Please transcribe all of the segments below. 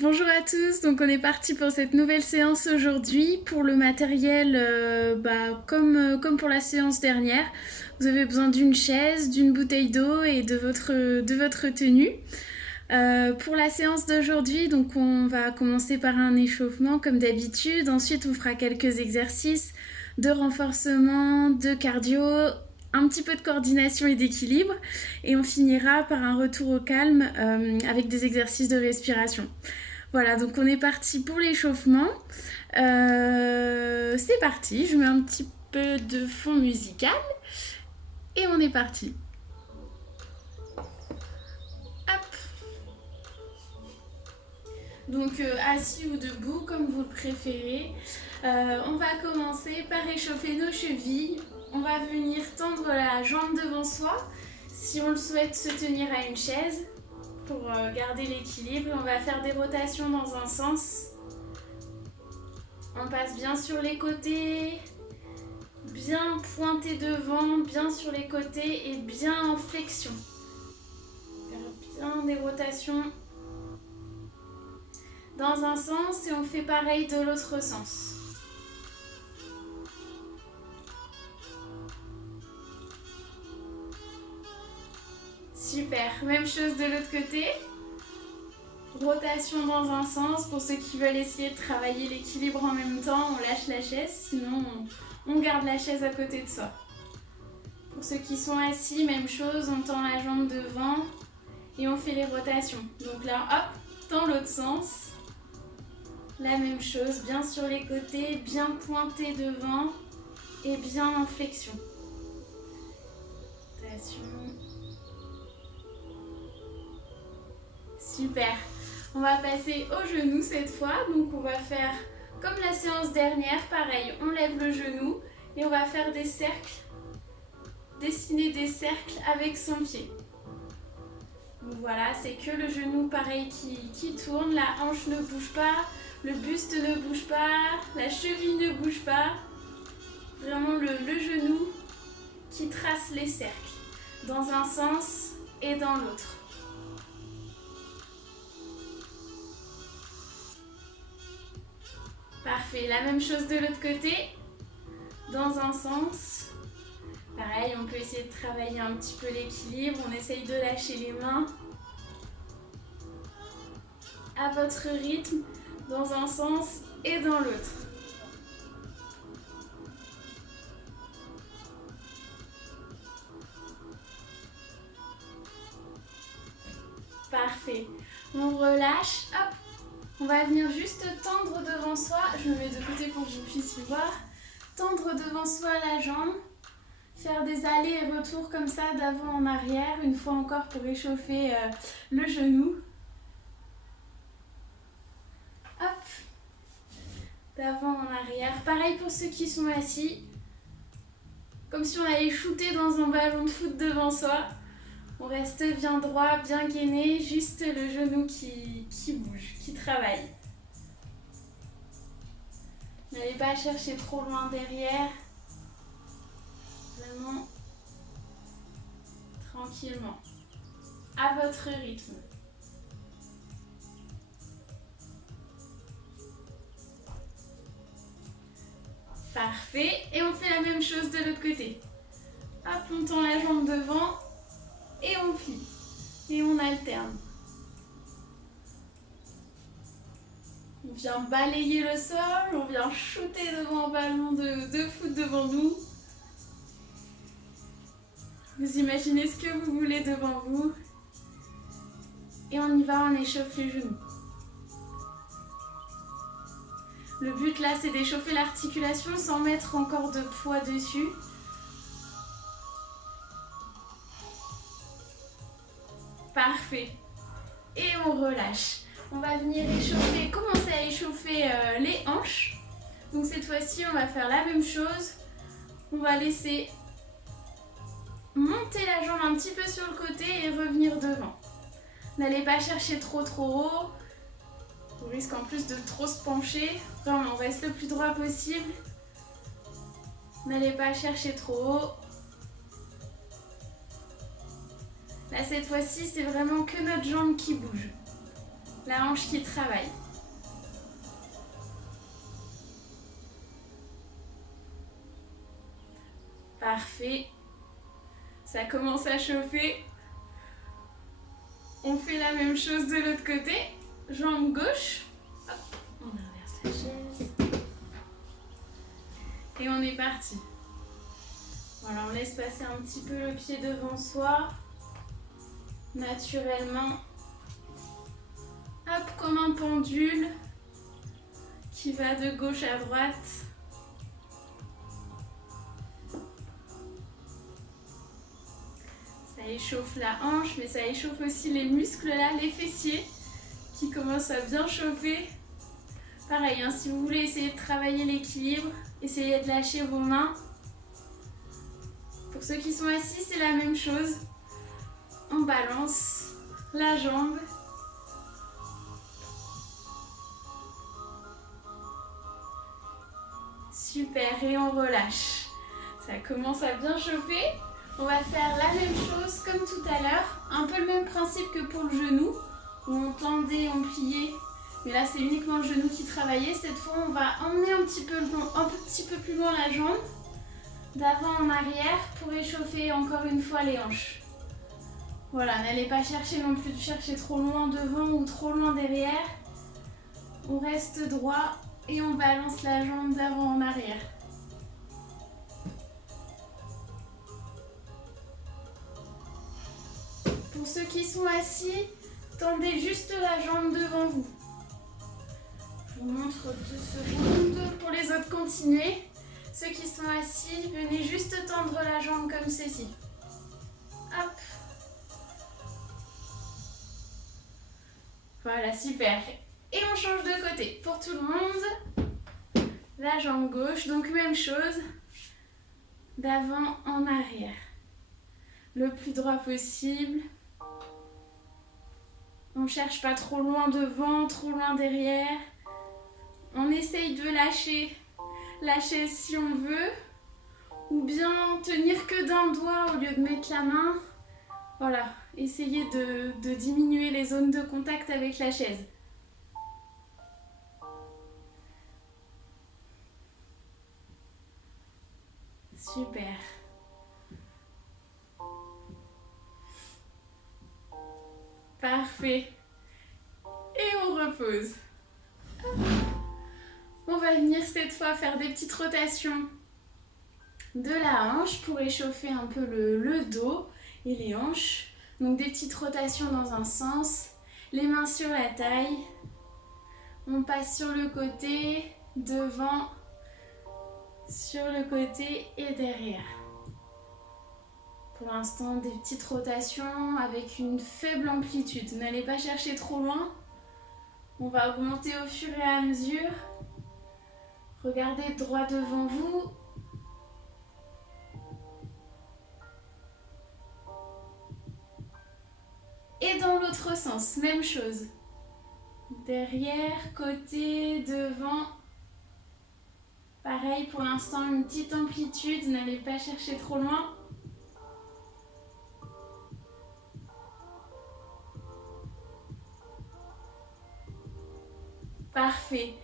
Bonjour à tous, donc on est parti pour cette nouvelle séance aujourd'hui. Pour le matériel, comme pour la séance dernière, vous avez besoin d'une chaise, d'une bouteille d'eau et de votre tenue. Pour la séance d'aujourd'hui, donc on va commencer par un échauffement comme d'habitude. Ensuite, on fera quelques exercices de renforcement, de cardio, un petit peu de coordination et d'équilibre. Et on finira par un retour au calme avec des exercices de respiration. Voilà, donc on est parti pour l'échauffement. C'est parti, je mets un petit peu de fond musical et on est parti. Hop. Donc assis ou debout, comme vous le préférez. On va commencer par échauffer nos chevilles. On va venir tendre la jambe devant soi. Si on le souhaite, se tenir à une chaise pour garder l'équilibre. On va faire des rotations dans un sens. On passe bien sur les côtés, bien pointé devant, bien sur les côtés et bien en flexion. Faire bien des rotations dans un sens et on fait pareil de l'autre sens. Super, même chose de l'autre côté. Rotation dans un sens. Pour ceux qui veulent essayer de travailler l'équilibre en même temps, on lâche la chaise, sinon on garde la chaise à côté de soi. Pour ceux qui sont assis, même chose, on tend la jambe devant et on fait les rotations. Donc là, hop, dans l'autre sens. La même chose, bien sur les côtés, bien pointé devant et bien en flexion. Rotation. Super. On va passer au genou cette fois. Donc on va faire comme la séance dernière, pareil, on lève le genou et on va faire des cercles, dessiner des cercles avec son pied. Donc voilà, c'est que le genou pareil qui tourne, la hanche ne bouge pas, le buste ne bouge pas, la cheville ne bouge pas. Vraiment le genou qui trace les cercles dans un sens et dans l'autre. Parfait, la même chose de l'autre côté, dans un sens. Pareil, on peut essayer de travailler un petit peu l'équilibre, on essaye de lâcher les mains. À votre rythme, dans un sens et dans l'autre. Parfait. On relâche, hop. On va venir juste tendre devant soi. Je me mets de côté pour que je puisse voir. Tendre devant soi la jambe. Faire des allers et retours comme ça d'avant en arrière. Une fois encore pour réchauffer le genou. Hop. D'avant en arrière. Pareil pour ceux qui sont assis. Comme si on allait shooter dans un ballon de foot devant soi. On reste bien droit, bien gainé, juste le genou qui bouge, qui travaille. N'allez pas chercher trop loin derrière. Vraiment tranquillement, à votre rythme. Parfait, et on fait la même chose de l'autre côté. Hop, on tend la jambe devant. Et on plie. Et on alterne. On vient balayer le sol, on vient shooter devant un ballon de foot devant nous. Vous imaginez ce que vous voulez devant vous. Et on y va, on échauffe les genoux. Le but là, c'est d'échauffer l'articulation sans mettre encore de poids dessus. Parfait. Et on relâche. On va venir échauffer, commencer à échauffer les hanches. Donc cette fois-ci, on va faire la même chose. On va laisser monter la jambe un petit peu sur le côté et revenir devant. N'allez pas chercher trop haut. On risque en plus de trop se pencher. Vraiment, on reste le plus droit possible. N'allez pas chercher trop haut. Là, cette fois-ci, c'est vraiment que notre jambe qui bouge. La hanche qui travaille. Parfait. Ça commence à chauffer. On fait la même chose de l'autre côté. Jambe gauche. Hop, on inverse la chaise. Et on est parti. Voilà, on laisse passer un petit peu le pied devant soi. Naturellement. Hop, comme un pendule qui va de gauche à droite. Ça échauffe la hanche, mais ça échauffe aussi les muscles là, les fessiers qui commencent à bien chauffer. Pareil, hein, si vous voulez essayer de travailler l'équilibre, essayez de lâcher vos mains. Pour ceux qui sont assis, c'est la même chose. On balance la jambe. Super, et on relâche. Ça commence à bien chauffer. On va faire la même chose comme tout à l'heure. Un peu le même principe que pour le genou, où on tendait, on pliait. Mais là, c'est uniquement le genou qui travaillait. Cette fois, on va emmener un petit peu plus loin la jambe, d'avant en arrière, pour échauffer encore une fois les hanches. Voilà, n'allez pas chercher non plus de chercher trop loin devant ou trop loin derrière. On reste droit et on balance la jambe d'avant en arrière. Pour ceux qui sont assis, tendez juste la jambe devant vous. Je vous montre 2 secondes. Pour les autres, continuez. Ceux qui sont assis, venez juste tendre la jambe comme ceci. Hop. Voilà, super. Et on change de côté. Pour tout le monde, la jambe gauche, donc même chose. D'avant en arrière. Le plus droit possible. On ne cherche pas trop loin devant, trop loin derrière. On essaye de lâcher la chaise si on veut. Ou bien tenir que d'un doigt au lieu de mettre la main. Voilà, essayez de diminuer les zones de contact avec la chaise. Super. Parfait. Et on repose. On va venir cette fois faire des petites rotations de la hanche pour échauffer un peu le dos et les hanches. Donc des petites rotations dans un sens, les mains sur la taille. On passe sur le côté, devant, sur le côté et derrière. Pour l'instant, des petites rotations avec une faible amplitude. N'allez pas chercher trop loin. On va augmenter au fur et à mesure. Regardez droit devant vous. Et dans l'autre sens, même chose. Derrière, côté, devant. Pareil, pour l'instant, une petite amplitude. N'allez pas chercher trop loin. Parfait.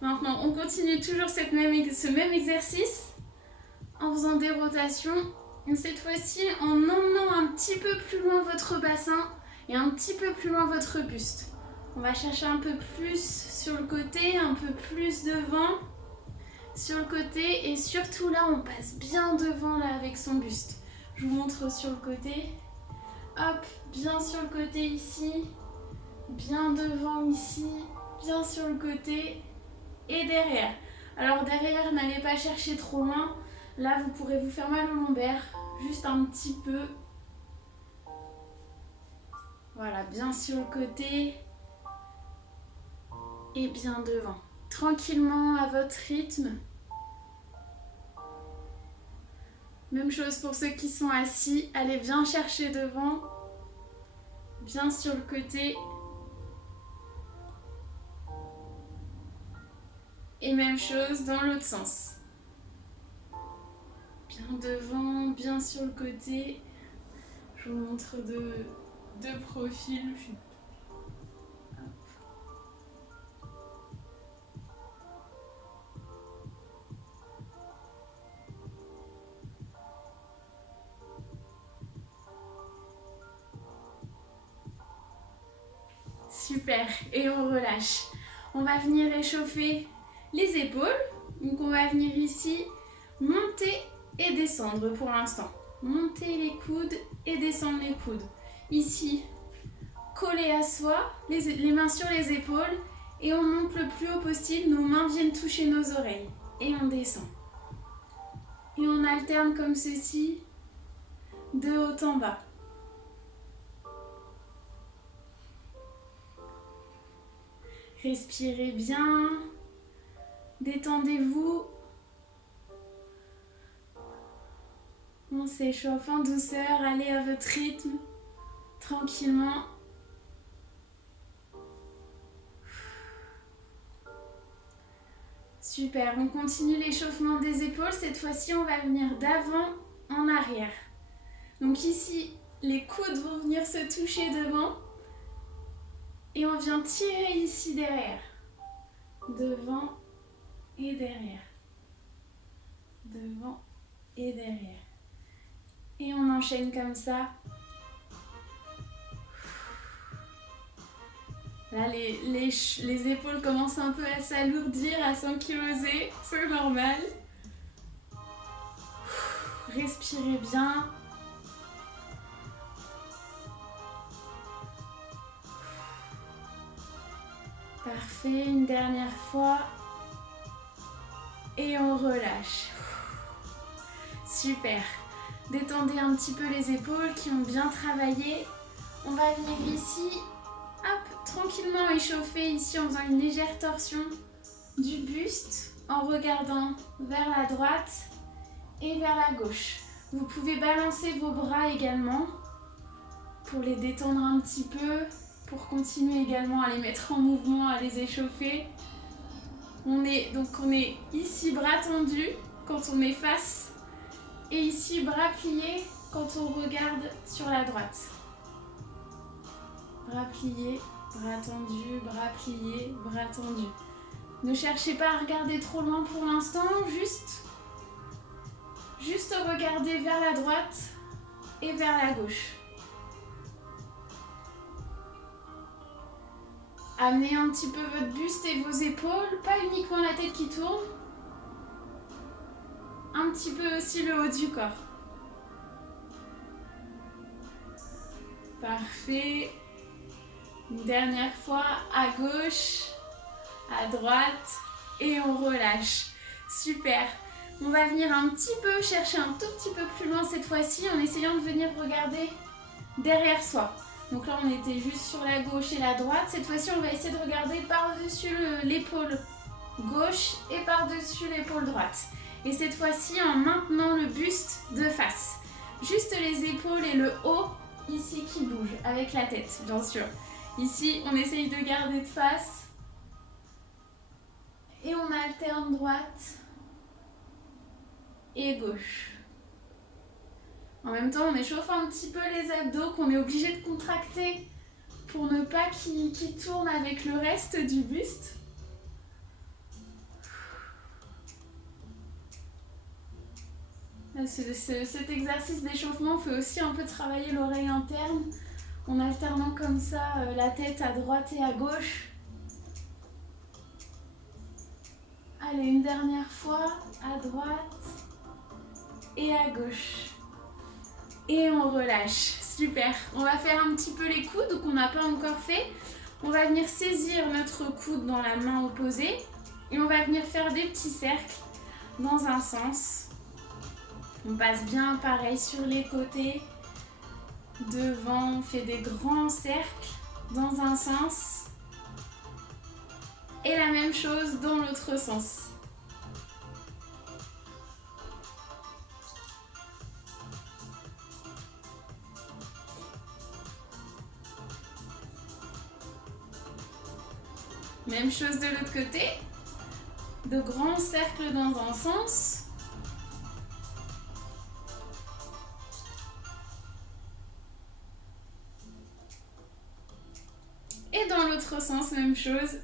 Maintenant, on continue toujours ce même exercice en faisant des rotations. Cette fois-ci, en emmenant un petit peu plus loin votre bassin et un petit peu plus loin votre buste. On va chercher un peu plus sur le côté, un peu plus devant, sur le côté et surtout là, on passe bien devant là avec son buste. Je vous montre sur le côté. Hop, bien sur le côté ici, bien devant ici, bien sur le côté et derrière. Alors derrière, n'allez pas chercher trop loin. Là, vous pourrez vous faire mal au lombaire, juste un petit peu. Voilà, bien sur le côté et bien devant. Tranquillement, à votre rythme. Même chose pour ceux qui sont assis. Allez bien chercher devant, bien sur le côté. Et même chose dans l'autre sens. Bien devant, bien sur le côté. Je vous montre deux profils. Super. Et on relâche. On va venir échauffer les épaules. Donc on va venir ici monter et descendre pour l'instant. Monter les coudes et descendre les coudes. Ici, coller à soi, les mains sur les épaules et on monte le plus haut possible. Nos mains viennent toucher nos oreilles et on descend. Et on alterne comme ceci, de haut en bas. Respirez bien, détendez-vous. On s'échauffe en douceur, allez à votre rythme, tranquillement. Super, on continue l'échauffement des épaules. Cette fois-ci, on va venir d'avant en arrière. Donc ici, les coudes vont venir se toucher devant. Et on vient tirer ici derrière. Devant et derrière. Devant et derrière. Et on enchaîne comme ça. Là, les épaules commencent un peu à s'alourdir, à s'ankyloser. C'est normal. Respirez bien. Parfait, une dernière fois. Et on relâche. Super. Détendez un petit peu les épaules qui ont bien travaillé. On va venir ici, hop, tranquillement échauffer ici en faisant une légère torsion du buste en regardant vers la droite et vers la gauche. Vous pouvez balancer vos bras également pour les détendre un petit peu, pour continuer également à les mettre en mouvement, à les échauffer. On est ici bras tendus quand on est face et ici bras pliés quand on regarde sur la droite. Bras pliés, bras tendus, bras pliés, bras tendus. Ne cherchez pas à regarder trop loin pour l'instant, juste regarder vers la droite et vers la gauche. Amenez un petit peu votre buste et vos épaules, pas uniquement la tête qui tourne, un petit peu aussi le haut du corps. Parfait. Une dernière fois, à gauche, à droite, et on relâche. Super. On va venir un petit peu chercher un tout petit peu plus loin cette fois-ci en essayant de venir regarder derrière soi. Donc là, on était juste sur la gauche et la droite. Cette fois-ci, on va essayer de regarder par-dessus l'épaule gauche et par-dessus l'épaule droite. Et cette fois-ci, en maintenant le buste de face. Juste les épaules et le haut ici qui bougent, avec la tête, bien sûr. Ici, on essaye de garder de face. Et on alterne droite et gauche. En même temps, on échauffe un petit peu les abdos qu'on est obligé de contracter pour ne pas qu'ils tournent avec le reste du buste. Cet exercice d'échauffement fait aussi un peu travailler l'oreille interne en alternant comme ça la tête à droite et à gauche. Allez, une dernière fois, à droite et à gauche. Et on relâche. Super. On va faire un petit peu les coudes qu'on n'a pas encore fait. On va venir saisir notre coude dans la main opposée et on va venir faire des petits cercles dans un sens. On passe bien pareil sur les côtés. Devant, on fait des grands cercles dans un sens. Et la même chose dans l'autre sens. Même chose de l'autre côté. De grands cercles dans un sens. Et dans l'autre sens, même chose.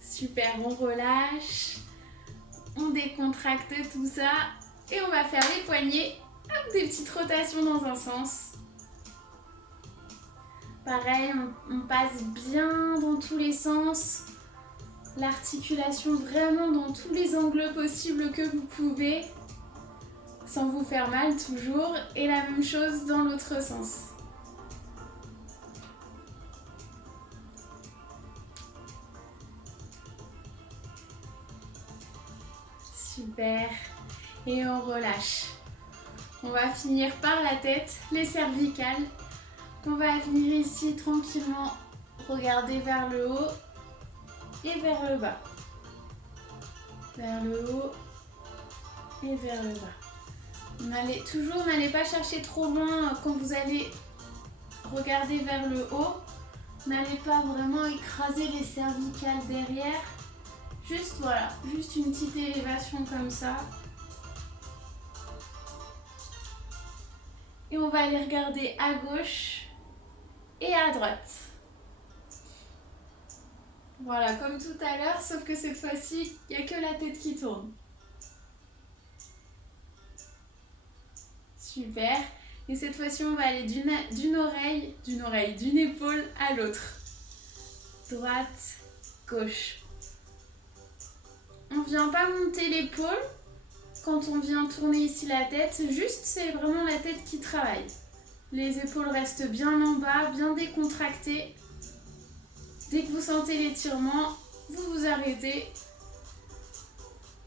Super, on relâche, on décontracte tout ça et on va faire les poignets, hop, des petites rotations dans un sens. Pareil, on passe bien dans tous les sens, l'articulation vraiment dans tous les angles possibles que vous pouvez, sans vous faire mal toujours, et la même chose dans l'autre sens. Super. Et on relâche. On va finir par la tête, les cervicales. On va venir ici tranquillement regarder vers le haut et vers le bas. Vers le haut et vers le bas. N'allez pas chercher trop loin quand vous allez regarder vers le haut. N'allez pas vraiment écraser les cervicales derrière. Juste voilà, juste une petite élévation comme ça. Et on va aller regarder à gauche et à droite. Voilà, comme tout à l'heure, sauf que cette fois-ci, il n'y a que la tête qui tourne. Super. Et cette fois-ci, on va aller d'une épaule à l'autre. Droite, gauche. On ne vient pas monter l'épaule quand on vient tourner ici la tête, juste c'est vraiment la tête qui travaille. Les épaules restent bien en bas, bien décontractées. Dès que vous sentez l'étirement, vous vous arrêtez.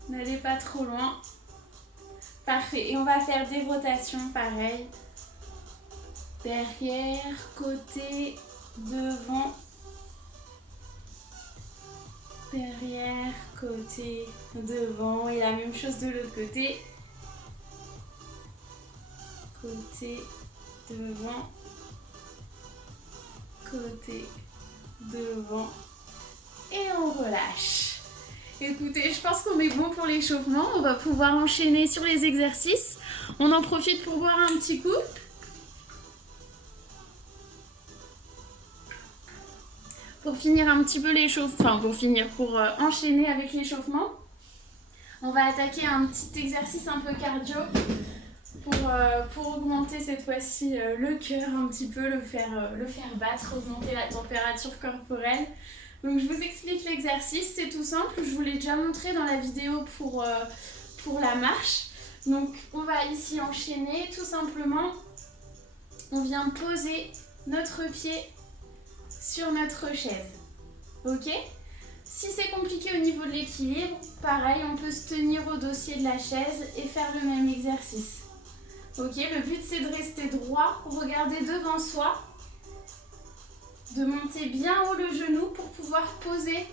N'allez pas trop loin. Parfait. Et on va faire des rotations pareil. Derrière, côté, devant. Derrière, côté, devant. Et la même chose de l'autre côté. Côté, devant. Côté, devant. Et on relâche. Écoutez, je pense qu'on est bon pour l'échauffement. On va pouvoir enchaîner sur les exercices. On en profite pour boire un petit coup. Pour finir un petit peu l'échauffement, pour enchaîner avec l'échauffement, on va attaquer un petit exercice un peu cardio pour augmenter cette fois-ci le cœur un petit peu, le faire battre, augmenter la température corporelle. Donc je vous explique l'exercice, c'est tout simple, je vous l'ai déjà montré dans la vidéo pour la marche. Donc on va ici enchaîner, tout simplement, on vient poser notre pied sur notre chaise, ok? Si c'est compliqué au niveau de l'équilibre, pareil, on peut se tenir au dossier de la chaise et faire le même exercice. Ok, le but c'est de rester droit, regarder devant soi, de monter bien haut le genou pour pouvoir poser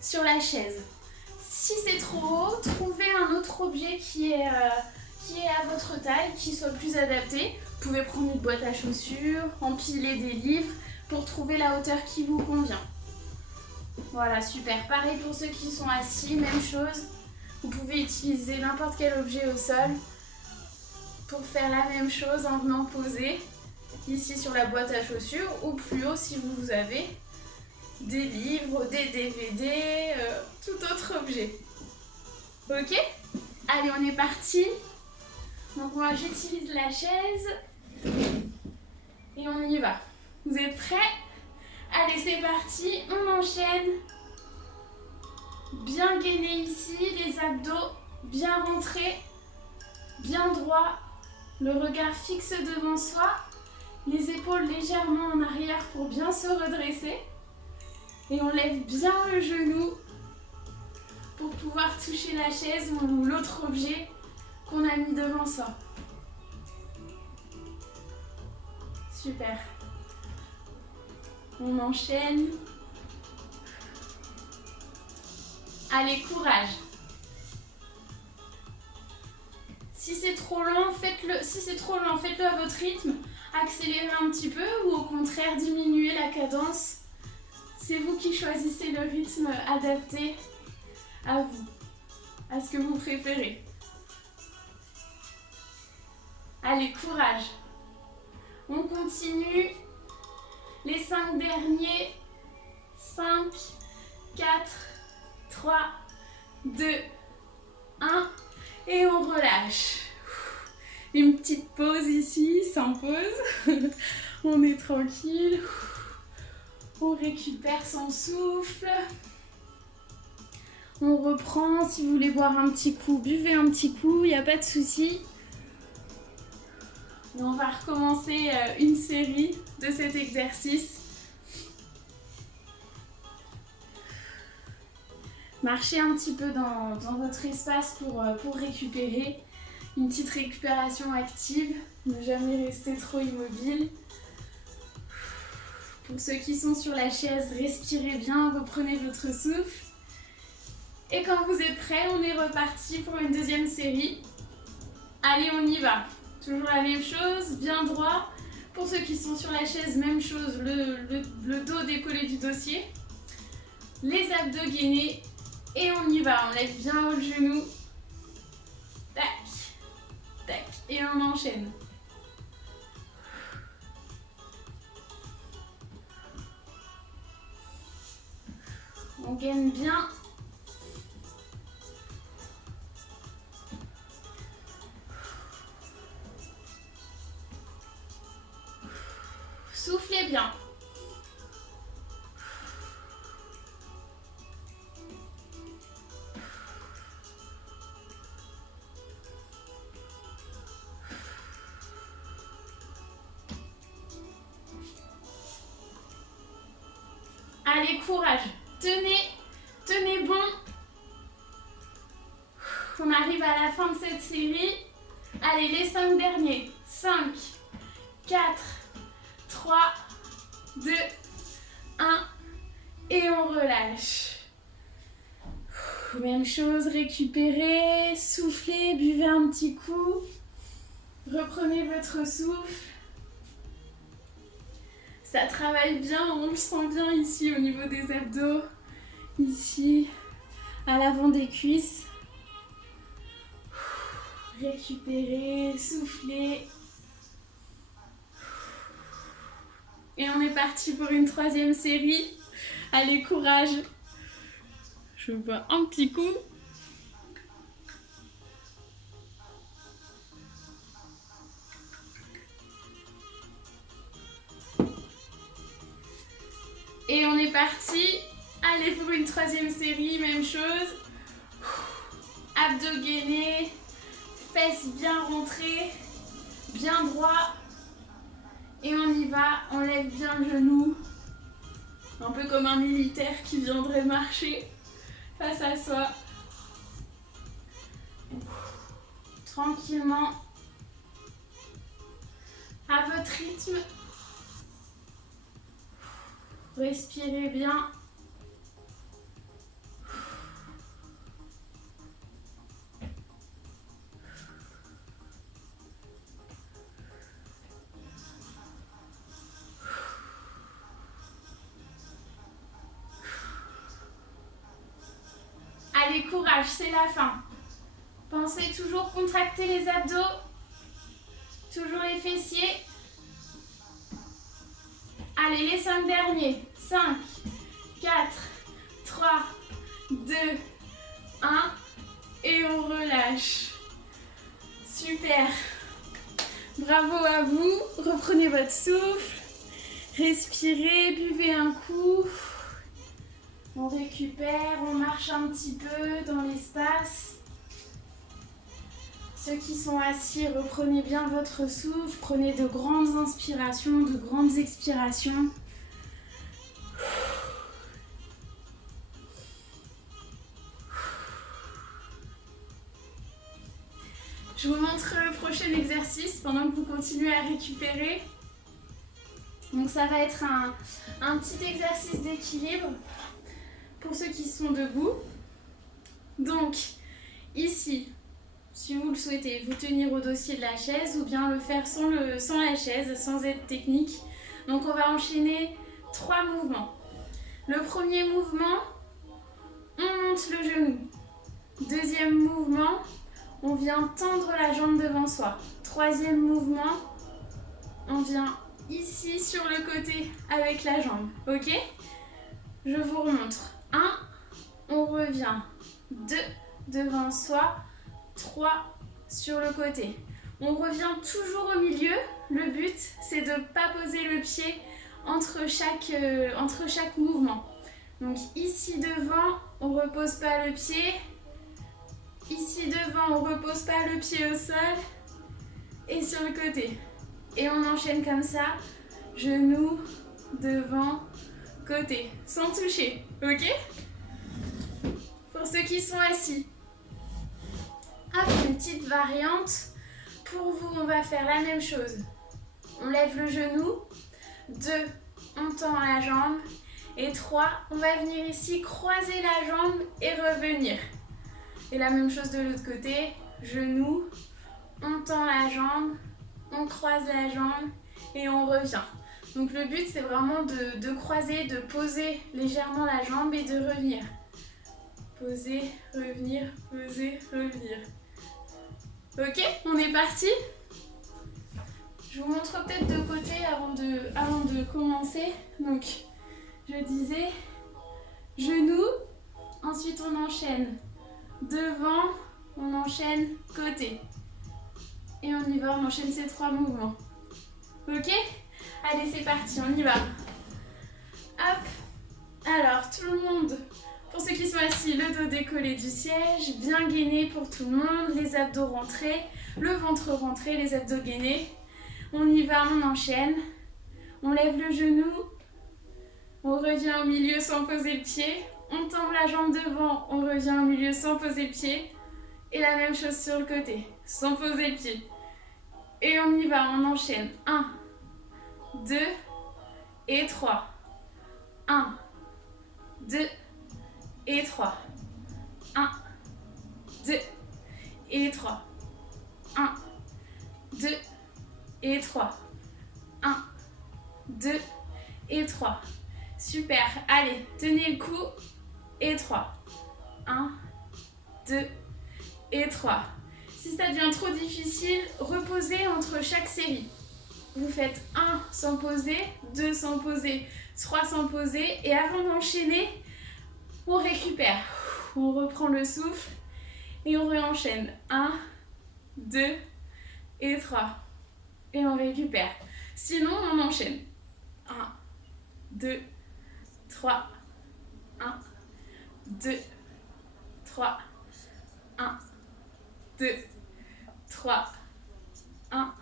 sur la chaise. Si c'est trop haut, trouvez un autre objet qui est à votre taille, qui soit plus adapté. Vous pouvez prendre une boîte à chaussures, empiler des livres pour trouver la hauteur qui vous convient. Voilà, super. Pareil pour ceux qui sont assis, même chose. Vous pouvez utiliser n'importe quel objet au sol pour faire la même chose en venant poser ici sur la boîte à chaussures ou plus haut si vous avez des livres, des DVD, tout autre objet. Ok? Allez, on est parti. Donc moi j'utilise la chaise et on y va. Vous êtes prêts? Allez, c'est parti, on enchaîne. Bien gainé ici, les abdos bien rentrés, bien droit, le regard fixe devant soi, les épaules légèrement en arrière pour bien se redresser. Et on lève bien le genou pour pouvoir toucher la chaise ou l'autre objet qu'on a mis devant soi. Super. On enchaîne. Allez, courage. Si c'est trop lent, faites-le à votre rythme. Accélérez un petit peu ou au contraire diminuez la cadence. C'est vous qui choisissez le rythme adapté à vous, à ce que vous préférez. Allez, courage. On continue. Les 5 derniers. 5, 4, 3, 2, 1. Et on relâche. Une petite pause ici, sans pause. On est tranquille. On récupère son souffle. On reprend. Si vous voulez boire un petit coup, buvez un petit coup, il n'y a pas de souci. Et on va recommencer une série de cet exercice. Marchez un petit peu dans votre espace pour récupérer. Une petite récupération active. Ne jamais rester trop immobile. Pour ceux qui sont sur la chaise, respirez bien, reprenez votre souffle. Et quand vous êtes prêts, on est reparti pour une deuxième série. Allez, on y va. Toujours la même chose, bien droit. Pour ceux qui sont sur la chaise, même chose, le dos décollé du dossier. Les abdos gainés. Et on y va, on lève bien haut le genou. Tac, tac. Et on enchaîne. On gaine bien. Soufflez bien. Allez, courage. Tenez bon. On arrive à la fin de cette série. Allez, les 5 derniers. 5, 4, 3, 2, 1. Et on relâche. Même chose, récupérez, soufflez, buvez un petit coup. Reprenez votre souffle. Ça travaille bien, on le sent bien ici au niveau des abdos. Ici, à l'avant des cuisses. Récupérez, soufflez. Et on est parti pour une troisième série. Allez, courage. Je bois un petit coup. Et on est parti. Allez, pour une troisième série, même chose. Abdos gainés, fesses bien rentrées, bien droit. Et on y va, on lève bien le genou. Un peu comme un militaire qui viendrait marcher face à soi. Tranquillement. À votre rythme. Respirez bien. Allez, courage, c'est la fin. Pensez toujours contracter les abdos. Toujours les fessiers. Allez, les 5 derniers. 5, 4, 3, 2, 1. Et on relâche. Super. Bravo à vous. Reprenez votre souffle. Respirez, buvez un coup. On récupère, on marche un petit peu dans l'espace. Ceux qui sont assis, reprenez bien votre souffle. Prenez de grandes inspirations, de grandes expirations. Je vous montre le prochain exercice pendant que vous continuez à récupérer. Donc ça va être un petit exercice d'équilibre pour ceux qui sont debout. Donc ici, si vous le souhaitez, vous tenir au dossier de la chaise ou bien le faire sans la chaise, sans aide technique. Donc on va enchaîner 3 mouvements. Le premier mouvement, on monte le genou. Deuxième mouvement, on vient tendre la jambe devant soi. Troisième mouvement, on vient ici sur le côté avec la jambe. Ok ? Je vous remontre. 1, On revient. 2 devant soi. 3 sur le côté. On revient toujours au milieu. Le but, c'est de ne pas poser le pied entre chaque mouvement. Donc ici devant, on ne repose pas le pied. Ici devant, on ne repose pas le pied au sol. Et sur le côté. Et on enchaîne comme ça. Genou, devant, côté. Sans toucher. Ok? Pour ceux qui sont assis. Hop, une petite variante. Pour vous, on va faire la même chose. On lève le genou. 2, on tend la jambe. Et 3, on va venir ici croiser la jambe et revenir. Et la même chose de l'autre côté. Genou, on tend la jambe, on croise la jambe et on revient. Donc le but, c'est vraiment de croiser, de poser légèrement la jambe et de revenir. Poser, revenir, poser, revenir. Ok, on est parti? Je vous montre peut-être de côté avant de commencer. Donc, je disais genou, ensuite on enchaîne devant, on enchaîne côté. Et on y va, on enchaîne ces 3 mouvements. Ok? Allez, c'est parti, on y va. Hop. Alors, tout le monde, pour ceux qui sont assis, le dos décollé du siège, bien gainé pour tout le monde, les abdos rentrés, le ventre rentré, les abdos gainés. On y va, on enchaîne. On lève le genou. On revient au milieu sans poser le pied. On tend la jambe devant, on revient au milieu sans poser le pied. Et la même chose sur le côté, sans poser le pied. Et on y va, on enchaîne. 1, 2 et 3. 1, 2 et 3. 1, 2 et 3. 1, 2 et 3. 1, 2 et 3. Super. Allez, tenez le coup. Et 3. 1, 2 et 3. Si ça devient trop difficile, reposez entre chaque série. Vous faites 1 sans poser, 2 sans poser, 3 sans poser. Et avant d'enchaîner, on récupère. On reprend le souffle et on réenchaîne. 1, 2 et 3. Et on récupère. Sinon, on enchaîne. 1, 2, 3. 1, 2, 3. 1, 2, 3. 1,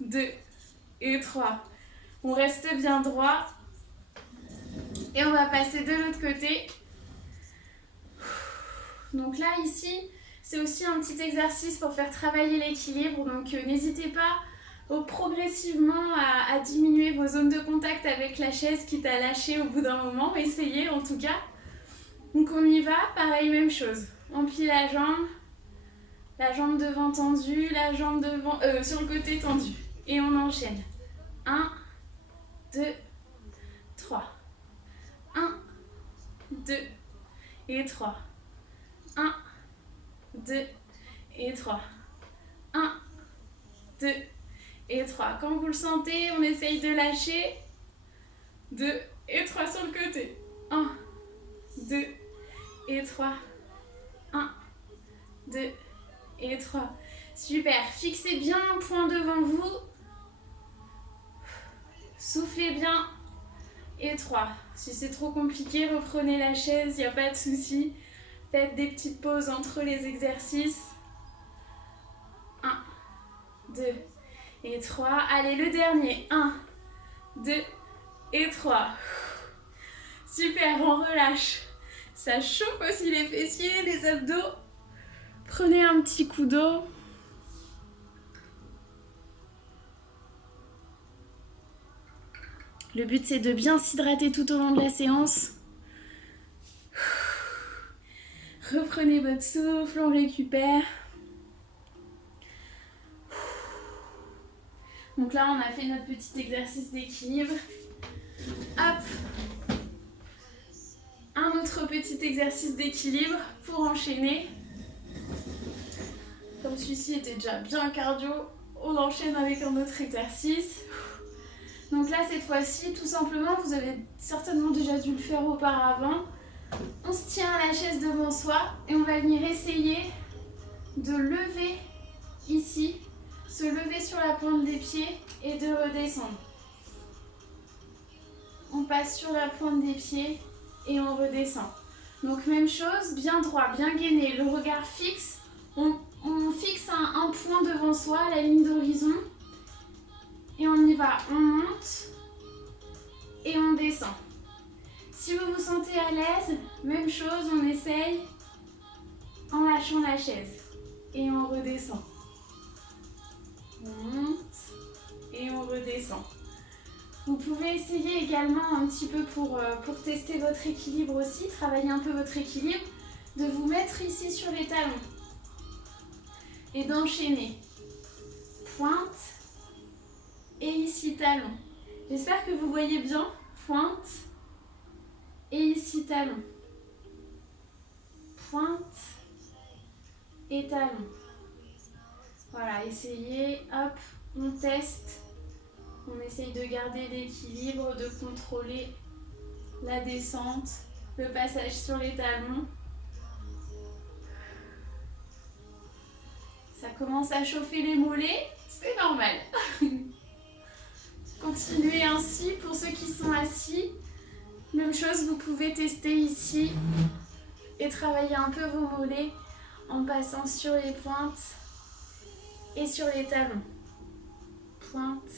2 et 3. On reste bien droit. Et on va passer de l'autre côté. Donc là, ici, c'est aussi un petit exercice pour faire travailler l'équilibre. Donc n'hésitez pas progressivement à diminuer vos zones de contact avec la chaise, quitte à lâcher au bout d'un moment. Essayez en tout cas. Donc on y va, pareil, même chose. On plie la jambe devant tendue, la jambe devant, sur le côté tendue. Et on enchaîne. 1, 2, 3. 1, 2 et 3. 1, 2 et 3. 1, 2 et 3. Quand vous le sentez, on essaye de lâcher. 2 et 3 sur le côté. 1, 2 et 3. 1, 2 et 3. Super. Fixez bien un point devant vous. Soufflez bien. Et 3. Si c'est trop compliqué, reprenez la chaise, il n'y a pas de souci. Faites des petites pauses entre les exercices. 1, 2 et 3. Allez, le dernier. 1, 2 et 3. Super, on relâche. Ça chauffe aussi les fessiers, les abdos. Prenez un petit coup d'eau. Le but, c'est de bien s'hydrater tout au long de la séance. Reprenez votre souffle, on récupère. Donc là, on a fait notre petit exercice d'équilibre. Hop. Un autre petit exercice d'équilibre pour enchaîner. Comme celui-ci était déjà bien cardio, on enchaîne avec un autre exercice. Donc là, cette fois-ci, tout simplement, vous avez certainement déjà dû le faire auparavant. On se tient à la chaise devant soi et on va venir essayer de lever ici, se lever sur la pointe des pieds et de redescendre. On passe sur la pointe des pieds et on redescend. Donc même chose, bien droit, bien gainé, le regard fixe. On fixe un point devant soi, la ligne d'horizon. Et on y va, on monte et on descend. Si vous vous sentez à l'aise, même chose, on essaye en lâchant la chaise. Et on redescend. On monte et on redescend. Vous pouvez essayer également un petit peu pour tester votre équilibre aussi, travailler un peu votre équilibre, de vous mettre ici sur les talons et d'enchaîner. Pointe et ici talon. J'espère que vous voyez bien. Pointe et ici talon. Pointe et talon. Voilà, essayez, hop, on teste. On essaye de garder l'équilibre, de contrôler la descente, le passage sur les talons. Ça commence à chauffer les mollets, c'est normal. Continuez ainsi pour ceux qui sont assis. Même chose, vous pouvez tester ici et travailler un peu vos mollets en passant sur les pointes et sur les talons. Pointe,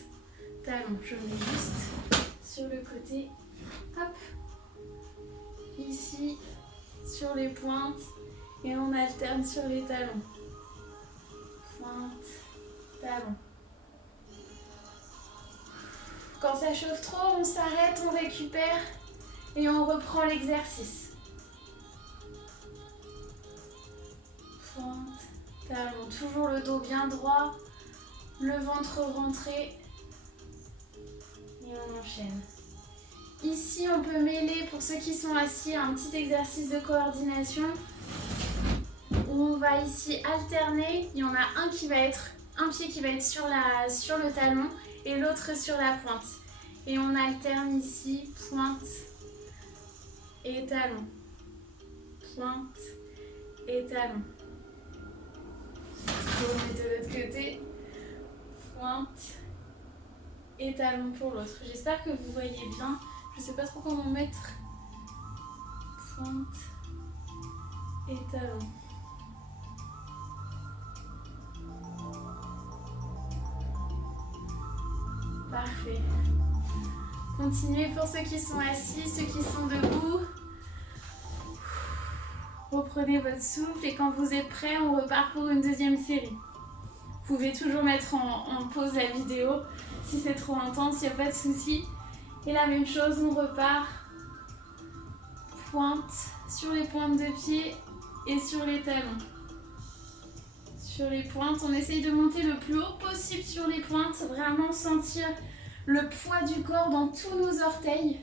talon. Je mets juste sur le côté. Hop. Ici, sur les pointes et on alterne sur les talons. Pointe, talon. Quand ça chauffe trop, on s'arrête, on récupère et on reprend l'exercice. Pointe, talon. Toujours le dos bien droit, le ventre rentré et on enchaîne. Ici, on peut mêler, pour ceux qui sont assis, un petit exercice de coordination où on va ici alterner. Il y en a un pied qui va être sur le talon et l'autre sur la pointe. Et on alterne ici, pointe et talon. Pointe et talon. On met de l'autre côté. Pointe et talon pour l'autre. J'espère que vous voyez bien. Je ne sais pas trop comment mettre. Pointe et talon. Parfait. Continuez pour ceux qui sont assis, ceux qui sont debout. Reprenez votre souffle et quand vous êtes prêts, on repart pour une deuxième série. Vous pouvez toujours mettre en pause la vidéo si c'est trop intense, il n'y a pas de souci. Et la même chose, on repart. Pointe sur les pointes de pied et sur les talons. Sur les pointes, on essaye de monter le plus haut possible sur les pointes, vraiment sentir le poids du corps dans tous nos orteils.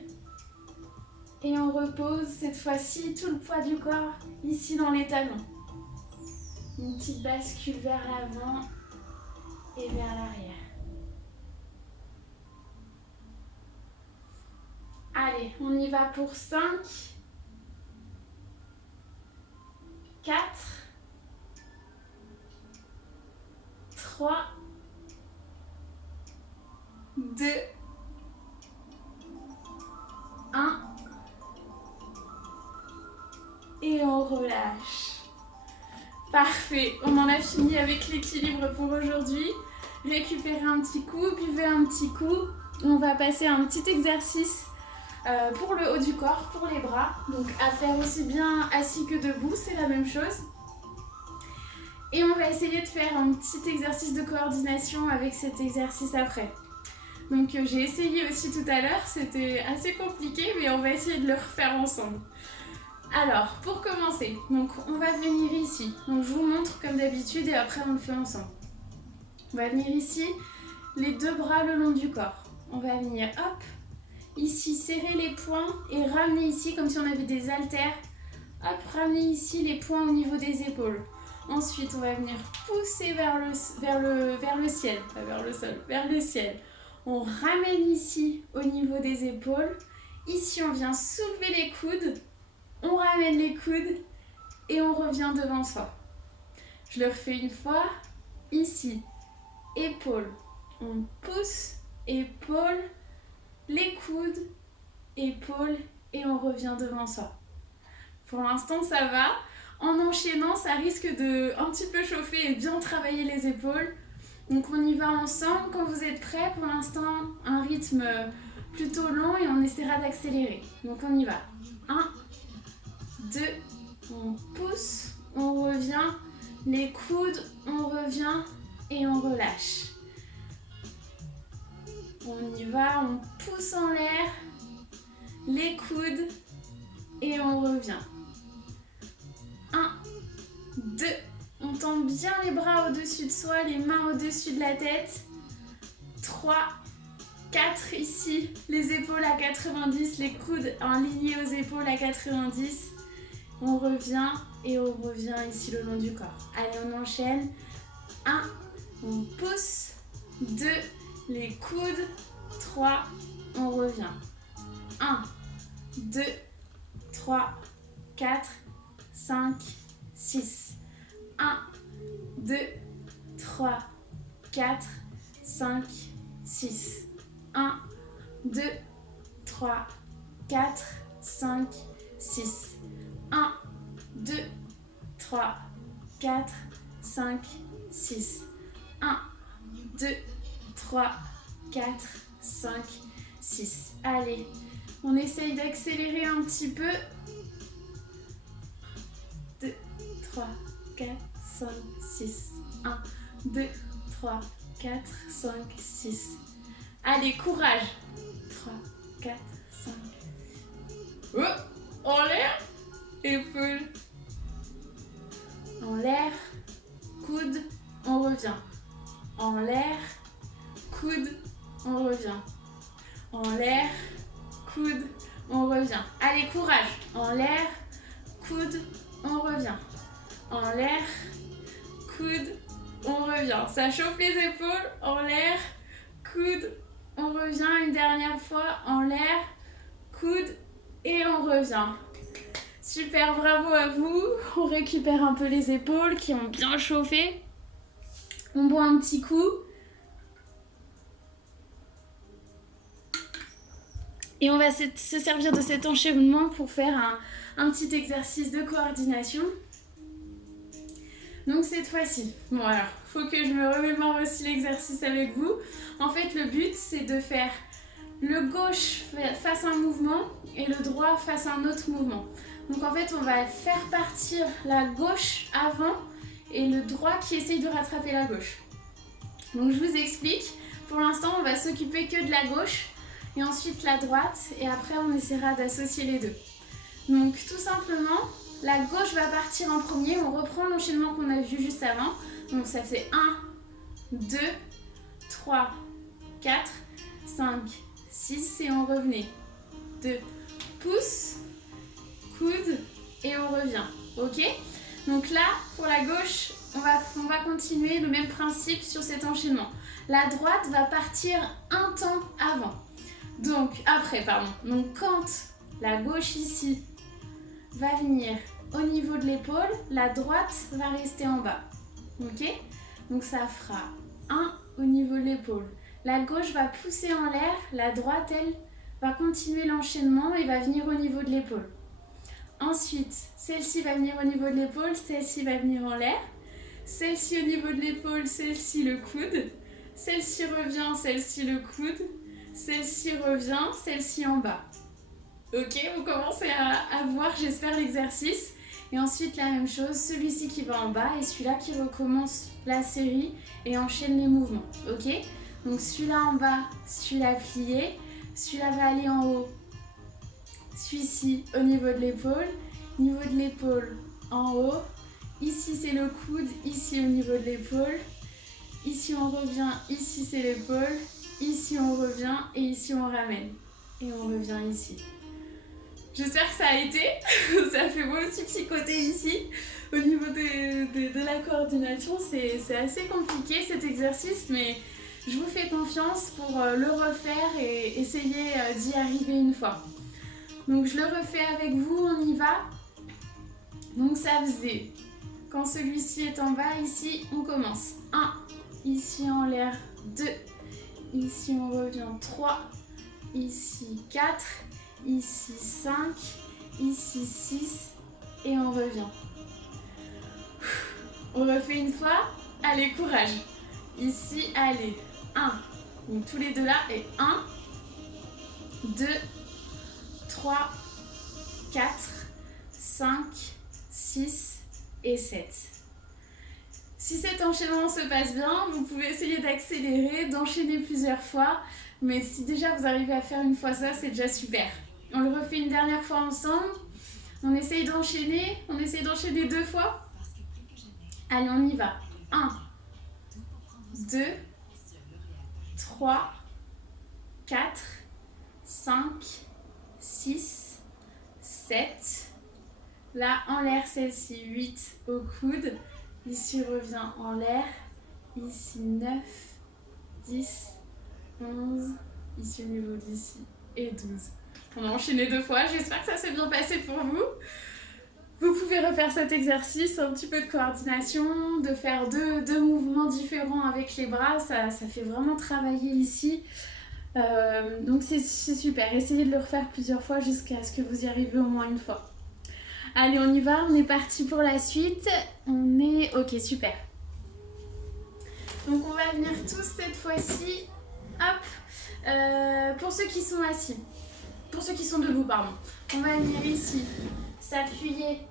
Et on repose cette fois-ci tout le poids du corps ici dans les talons. Une petite bascule vers l'avant et vers l'arrière. Allez, on y va pour 5, 4, 3, 2, 1. Et on relâche. Parfait, on en a fini avec l'équilibre pour aujourd'hui. Récupérez un petit coup, buvez un petit coup. On va passer à un petit exercice pour le haut du corps, pour les bras. Donc à faire aussi bien assis que debout, c'est la même chose. Et on va essayer de faire un petit exercice de coordination avec cet exercice après. Donc j'ai essayé aussi tout à l'heure, c'était assez compliqué, mais on va essayer de le refaire ensemble. Alors, pour commencer, donc on va venir ici. Donc je vous montre comme d'habitude et après on le fait ensemble. On va venir ici, les deux bras le long du corps. On va venir, hop, ici serrer les poings et ramener ici comme si on avait des haltères. Hop, ramener ici les poings au niveau des épaules. Ensuite, on va venir pousser vers le ciel, pas vers le sol, vers le ciel. On ramène ici au niveau des épaules. Ici, on vient soulever les coudes. on ramène les coudes et on revient devant soi. Je le refais une fois. Ici, épaule, on pousse, épaule, les coudes, épaule et on revient devant soi. Pour l'instant, ça va. En enchaînant, ça risque de un petit peu chauffer et bien travailler les épaules. Donc on y va ensemble. Quand vous êtes prêts, pour l'instant, un rythme plutôt long et on essaiera d'accélérer. Donc on y va. 1, 2, on pousse, on revient. Les coudes, on revient et on relâche. On y va, on pousse en l'air. Les coudes et on revient. 1, 2, on tend bien les bras au-dessus de soi, les mains au-dessus de la tête. 3, 4 ici, les épaules à 90, les coudes alignés aux épaules à 90. On revient et on revient ici le long du corps. Allez, on enchaîne. 1, on pousse. 2, les coudes. 3, on revient. 1, 2, 3, 4, 5, 6. 1, 2, 3, 4, 5, 6. 1, 2, 3, 4, 5, 6. 1, 2, 3, 4, 5, 6. 1, 2, 3, 4, 5, 6. Allez, on essaye d'accélérer un petit peu. 2, 3, 4, 5, 6. 1, 2, 3, 4, 5, 6. Allez, courage. 3, 4, 5. Oh, en l'air. Épaules. En l'air. Coude. On revient. En l'air. Coude. On revient. En l'air. Coude. On revient. Allez, courage. En l'air. Coude. On revient. En l'air. Coude. On revient. Ça chauffe les épaules. En l'air. Coude. On revient une dernière fois. En l'air. Coude. Et on revient. Super, bravo à vous. On récupère un peu les épaules qui ont bien chauffé. On boit un petit coup. Et on va se servir de cet enchaînement pour faire un petit exercice de coordination. Donc cette fois-ci, bon alors, faut que je me remémore aussi l'exercice avec vous. En fait, le but, c'est de faire le gauche fasse un mouvement et le droit fasse un autre mouvement. Donc en fait, on va faire partir la gauche avant et le droit qui essaye de rattraper la gauche. Donc je vous explique. Pour l'instant, on va s'occuper que de la gauche et ensuite la droite et après on essaiera d'associer les deux. Donc tout simplement, la gauche va partir en premier. On reprend l'enchaînement qu'on a vu juste avant. Donc ça fait 1, 2, 3, 4, 5, 6 et on revenait. 2, pouce, coude et on revient. Ok? Donc là, pour la gauche, on va continuer le même principe sur cet enchaînement. La droite va partir un temps avant. Donc, après, pardon. Donc quand la gauche ici va venir au niveau de l'épaule, la droite va rester en bas. Ok? Donc ça fera 1 au niveau de l'épaule. La gauche va pousser en l'air, la droite, elle, va continuer l'enchaînement et va venir au niveau de l'épaule. Ensuite, celle-ci va venir au niveau de l'épaule, celle-ci va venir en l'air. Celle-ci au niveau de l'épaule, celle-ci le coude. Celle-ci revient, celle-ci le coude. Celle-ci revient, celle-ci en bas. Ok, vous commencez à voir, j'espère, l'exercice. Et ensuite, la même chose, celui-ci qui va en bas et celui-là qui recommence la série et enchaîne les mouvements. Ok? Donc celui-là en bas, celui-là plié. Celui-là va aller en haut. Celui-ci au niveau de l'épaule. Niveau de l'épaule en haut. Ici, c'est le coude. Ici, au niveau de l'épaule. Ici, on revient. Ici, c'est l'épaule. Ici, on revient. Et ici, on ramène. Et on revient ici. J'espère que ça a été. Ça fait moi aussi psychoter ici. Au niveau de la coordination, c'est assez compliqué cet exercice, mais je vous fais confiance pour le refaire et essayer d'y arriver une fois. Donc je le refais avec vous, on y va. Donc ça faisait, quand celui-ci est en bas, ici on commence. 1, ici en l'air, 2, ici on revient, 3, ici 4, ici 5, ici 6 et on revient. On refait une fois, allez courage. Ici, allez, 1, donc tous les deux là, et 1, 2, 3, 4, 5, 6 et 7. Si cet enchaînement se passe bien, vous pouvez essayer d'accélérer, d'enchaîner plusieurs fois. Mais si déjà vous arrivez à faire une fois ça, c'est déjà super. On le refait une dernière fois ensemble. On essaye d'enchaîner 2 fois. Allez, on y va. 1, 2, 3, 4, 5, 6, 7. Là, en l'air, celle-ci, 8 au coude. Ici, revient en l'air. Ici, 9, 10, 11. Ici, au niveau d'ici. Et 12. On a enchaîné 2 fois. J'espère que ça s'est bien passé pour vous. Vous pouvez refaire cet exercice, un petit peu de coordination, de faire deux mouvements différents avec les bras. Ça fait vraiment travailler ici. Donc, c'est super. Essayez de le refaire plusieurs fois jusqu'à ce que vous y arriviez au moins une fois. Allez, on y va, on est parti pour la suite. Ok, super. Donc on va venir tous cette fois-ci. Hop. Pour ceux qui sont assis. Pour ceux qui sont debout, pardon. On va venir ici, s'appuyer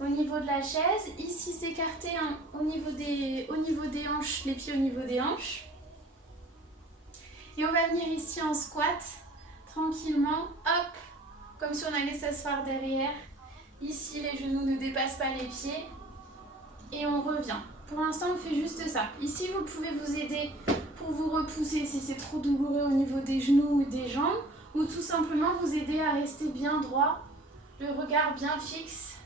au niveau de la chaise. Ici, s'écarter au niveau des hanches, les pieds au niveau des hanches. Et on va venir ici en squat, tranquillement. Hop. Comme si on allait s'asseoir derrière. Ici, les genoux ne dépassent pas les pieds. Et on revient. Pour l'instant, on fait juste ça. Ici, vous pouvez vous aider pour vous repousser si c'est trop douloureux au niveau des genoux ou des jambes. Ou tout simplement vous aider à rester bien droit, le regard bien fixe.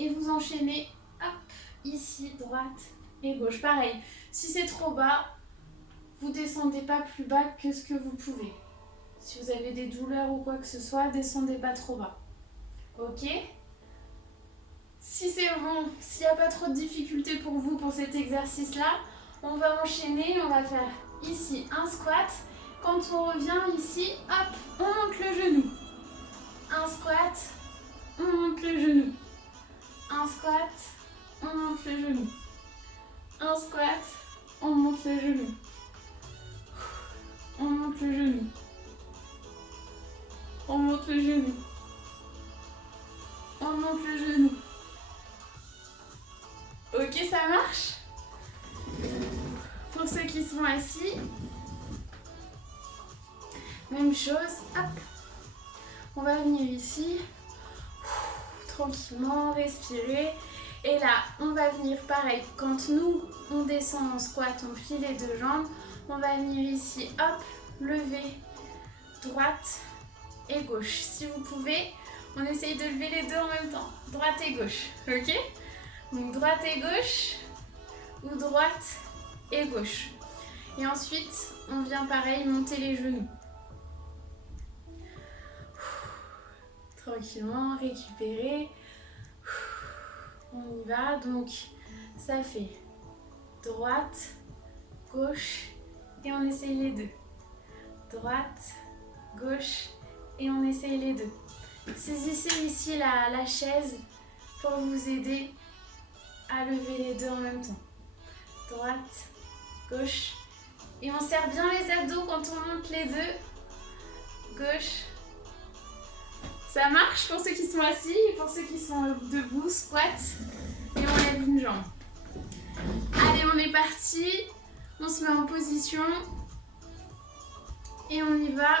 Et vous enchaînez, hop, ici, droite et gauche. Pareil, si c'est trop bas, vous descendez pas plus bas que ce que vous pouvez. Si vous avez des douleurs ou quoi que ce soit, descendez pas trop bas. Ok? Si c'est bon, s'il n'y a pas trop de difficultés pour vous pour cet exercice-là, on va enchaîner, on va faire ici un squat. Quand on revient ici, hop, on monte le genou. Un squat, on monte le genou. Un squat, on monte le genou. Un squat, on monte le genou. On monte le genou. On monte le genou. On monte le genou. Ok, ça marche? Pour ceux qui sont assis, même chose, hop. On va venir ici, tranquillement, respirer. Et là, on va venir pareil, quand nous, on descend en squat, on plie les deux jambes, on va venir ici, hop, lever, droite et gauche. Si vous pouvez, on essaye de lever les deux en même temps, droite et gauche, ok? Donc droite et gauche, ou droite et gauche. Et ensuite, on vient pareil, monter les genoux. Tranquillement, récupérer. On y va, donc ça fait droite, gauche et on essaye les deux. Droite, gauche et on essaye les deux. Saisissez ici la chaise pour vous aider à lever les deux en même temps. Droite, gauche et on serre bien les abdos quand on monte les deux. Gauche. Ça marche pour ceux qui sont assis et pour ceux qui sont debout, squat. Et on lève une jambe. Allez, on est parti. On se met en position. Et on y va.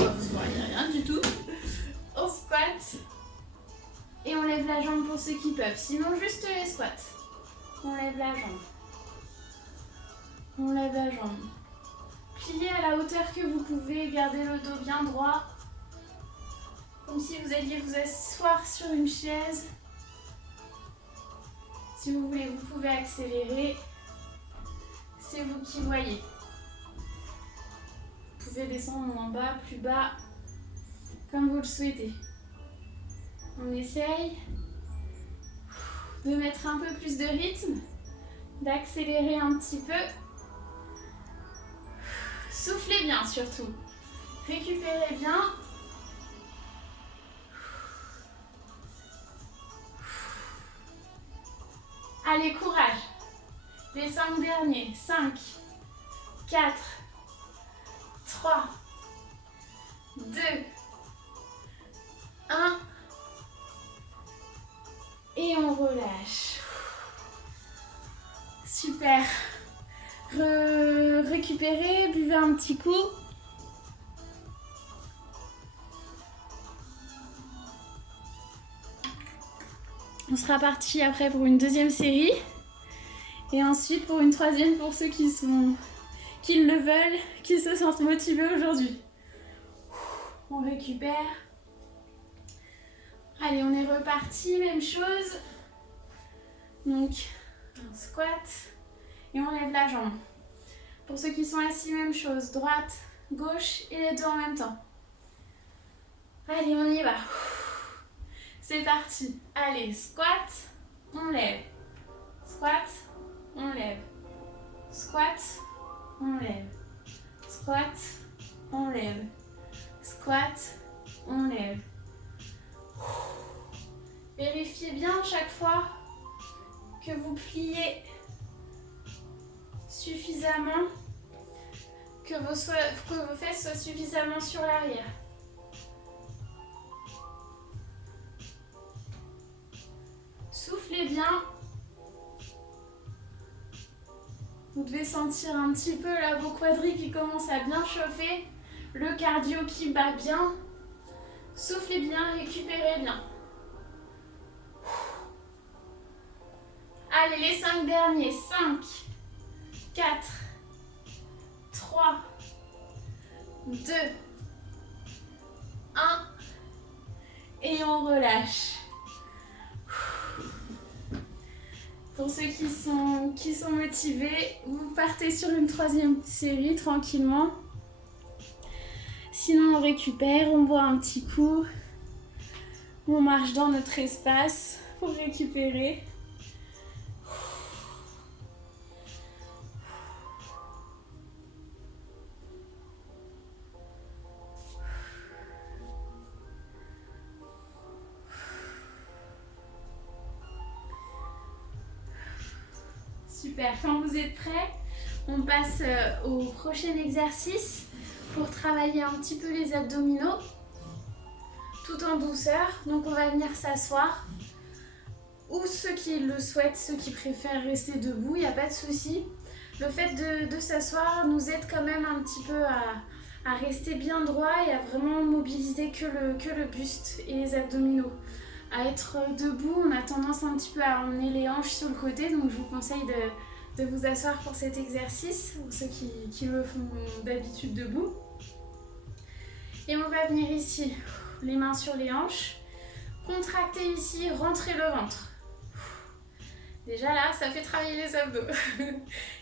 Oh, vous voyez rien du tout. On squat. Et on lève la jambe pour ceux qui peuvent. Sinon, juste les squats. On lève la jambe. On lève la jambe. Pliez à la hauteur que vous pouvez. Gardez le dos bien droit. Comme si vous alliez vous asseoir sur une chaise. Si vous voulez, vous pouvez accélérer. C'est vous qui voyez. Vous pouvez descendre moins bas, plus bas, comme vous le souhaitez. On essaye de mettre un peu plus de rythme, d'accélérer un petit peu. Soufflez bien surtout. Récupérez bien. Allez, courage. Les 5 derniers. 5, 4, 3, 2, 1. Et on relâche. Super. Récupérez, buvez un petit coup. On sera parti après pour une deuxième série. Et ensuite pour une troisième pour ceux qui le veulent, qui se sentent motivés aujourd'hui. On récupère. Allez, on est reparti, même chose. Donc, un squat. Et on lève la jambe. Pour ceux qui sont assis, même chose. Droite, gauche et les deux en même temps. Allez, on y va. C'est parti. Allez, squat, on lève. Squat, on lève. Squat, on lève. Squat, on lève. Squat, on lève. Vérifiez bien chaque fois que vous pliez suffisamment, que vos fesses soient suffisamment sur l'arrière. Soufflez bien. Vous devez sentir un petit peu là vos quadris qui commencent à bien chauffer, le cardio qui bat bien. Soufflez bien, récupérez bien. Allez, les 5 derniers. 5, 4, 3, 2, 1. Et on relâche. Pour ceux qui sont motivés, vous partez sur une troisième série tranquillement. Sinon, on récupère, on boit un petit coup. On marche dans notre espace pour récupérer. Super, quand vous êtes prêts, on passe au prochain exercice pour travailler un petit peu les abdominaux, tout en douceur. Donc on va venir s'asseoir, ou ceux qui le souhaitent, ceux qui préfèrent rester debout, il n'y a pas de souci. Le fait de s'asseoir nous aide quand même un petit peu à rester bien droit et à vraiment mobiliser que le buste et les abdominaux. À être debout, on a tendance un petit peu à emmener les hanches sur le côté, donc je vous conseille de vous asseoir pour cet exercice, pour ceux qui le font d'habitude debout. Et on va venir ici, les mains sur les hanches, contracter ici, rentrer le ventre. Déjà là, ça fait travailler les abdos.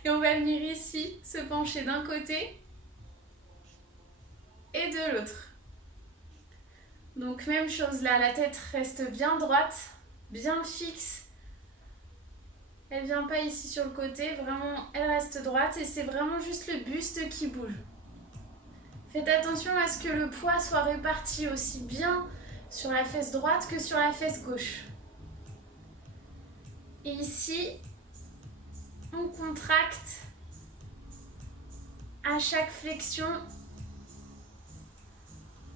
Et on va venir ici, se pencher d'un côté et de l'autre. Donc même chose là, la tête reste bien droite, bien fixe. Elle ne vient pas ici sur le côté, vraiment elle reste droite et c'est vraiment juste le buste qui bouge. Faites attention à ce que le poids soit réparti aussi bien sur la fesse droite que sur la fesse gauche. Et ici, on contracte à chaque flexion.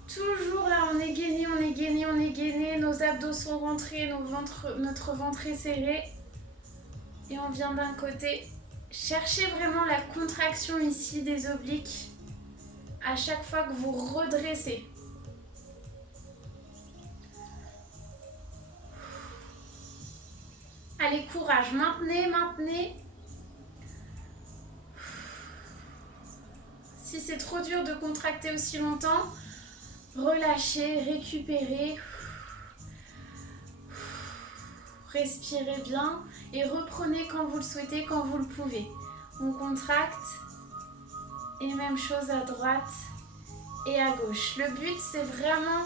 Toujours là, on est gainé, on est gainé, on est gainé. Nos abdos sont rentrés, notre ventre est serré. Et on vient d'un côté. Cherchez vraiment la contraction ici des obliques à chaque fois que vous redressez. Allez, courage, maintenez, maintenez. Si c'est trop dur de contracter aussi longtemps, relâchez, récupérez. Respirez bien et reprenez quand vous le souhaitez, quand vous le pouvez. On contracte et même chose à droite et à gauche. Le but, c'est vraiment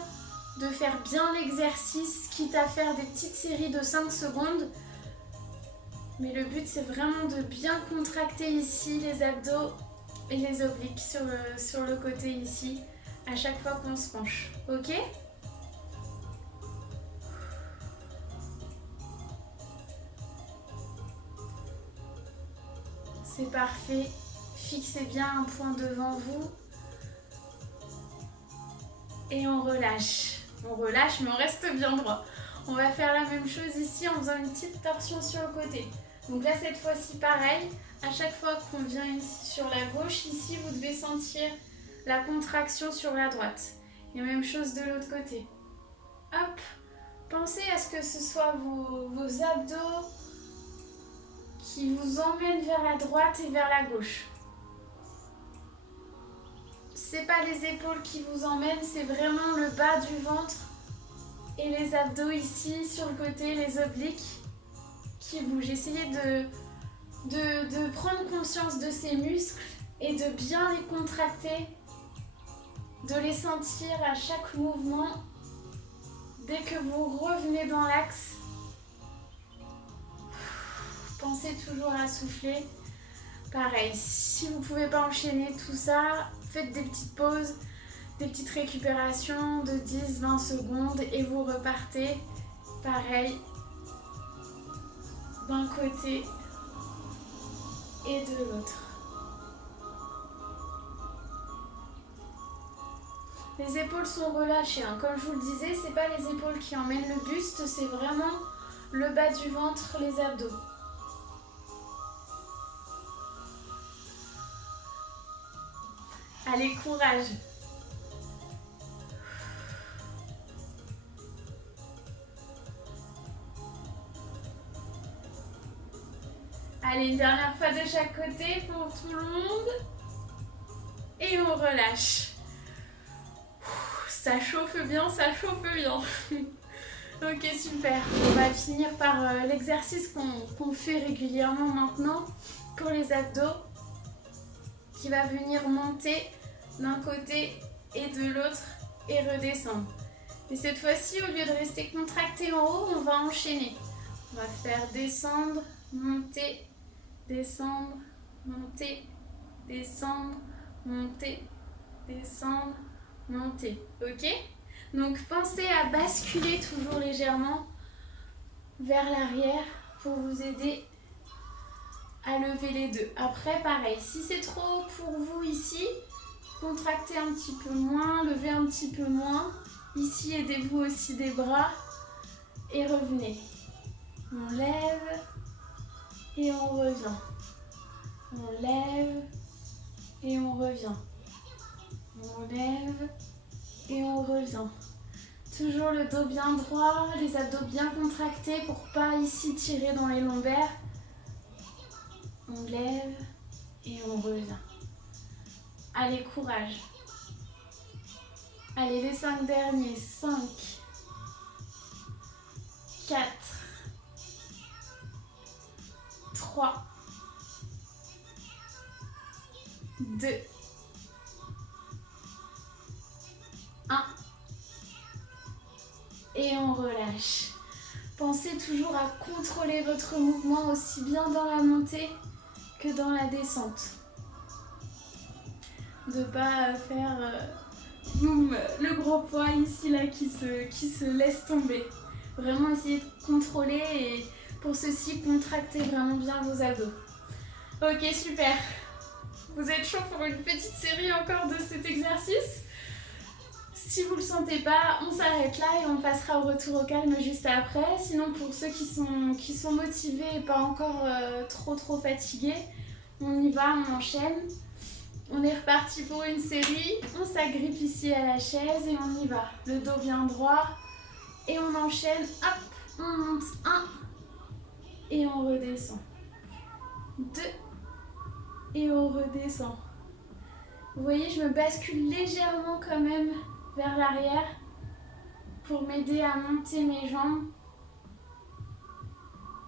de faire bien l'exercice, quitte à faire des petites séries de 5 secondes. Mais le but, c'est vraiment de bien contracter ici les abdos et les obliques sur le côté ici, à chaque fois qu'on se penche. Ok ? C'est parfait. Fixez bien un point devant vous. Et on relâche. On relâche, mais on reste bien droit. On va faire la même chose ici en faisant une petite torsion sur le côté. Donc là, cette fois-ci, pareil. À chaque fois qu'on vient ici sur la gauche, ici, vous devez sentir la contraction sur la droite. Et même chose de l'autre côté. Hop. Pensez à ce que ce soit vos abdos qui vous emmènent vers la droite et vers la gauche. C'est pas les épaules qui vous emmènent, c'est vraiment le bas du ventre et les abdos ici sur le côté, les obliques qui bougent. Essayez de prendre conscience de ces muscles et de bien les contracter, de les sentir à chaque mouvement. Dès que vous revenez dans l'axe, pensez toujours à souffler. Pareil, si vous ne pouvez pas enchaîner tout ça, faites des petites pauses, des petites récupérations de 10-20 secondes et vous repartez. Pareil, d'un côté et de l'autre. Les épaules sont relâchées. Comme je vous le disais, ce n'est pas les épaules qui emmènent le buste, c'est vraiment le bas du ventre, les abdos. Allez, courage. Allez, une dernière fois de chaque côté pour tout le monde. Et on relâche. Ça chauffe bien, ça chauffe bien. Ok, super. On va finir par l'exercice qu'on fait régulièrement maintenant pour les abdos, qui va venir monter d'un côté et de l'autre et redescendre. Et cette fois-ci, au lieu de rester contracté en haut, on va enchaîner. On va faire descendre, monter, descendre, monter, descendre, monter, descendre, monter. Ok ? Donc pensez à basculer toujours légèrement vers l'arrière pour vous aider à lever les deux. Après, pareil, si c'est trop pour vous ici, contractez un petit peu moins, levez un petit peu moins. Ici, aidez-vous aussi des bras et revenez. On lève et on revient. On lève et on revient. On lève et on revient. Toujours le dos bien droit, les abdos bien contractés pour pas ici tirer dans les lombaires. On lève et on revient. Allez, courage. Allez, les 5 derniers. 5, 4, 3, 2, 1. Et on relâche. Pensez toujours à contrôler votre mouvement aussi bien dans la montée que dans la descente. De pas faire boum, le gros poids ici là qui se laisse tomber. Vraiment essayer de contrôler et pour ceci contracter vraiment bien vos abdos. Ok, super. Vous êtes chaud pour une petite série encore de cet exercice ? Si vous ne le sentez pas, on s'arrête là et on passera au retour au calme juste après. Sinon, pour ceux qui sont motivés et pas encore trop fatigués, on y va, on enchaîne. On est reparti pour une série. On s'agrippe ici à la chaise et on y va. Le dos bien droit et on enchaîne. Hop, on monte 1 et on redescend. 2 et on redescend. Vous voyez, je me bascule légèrement quand même vers l'arrière pour m'aider à monter mes jambes.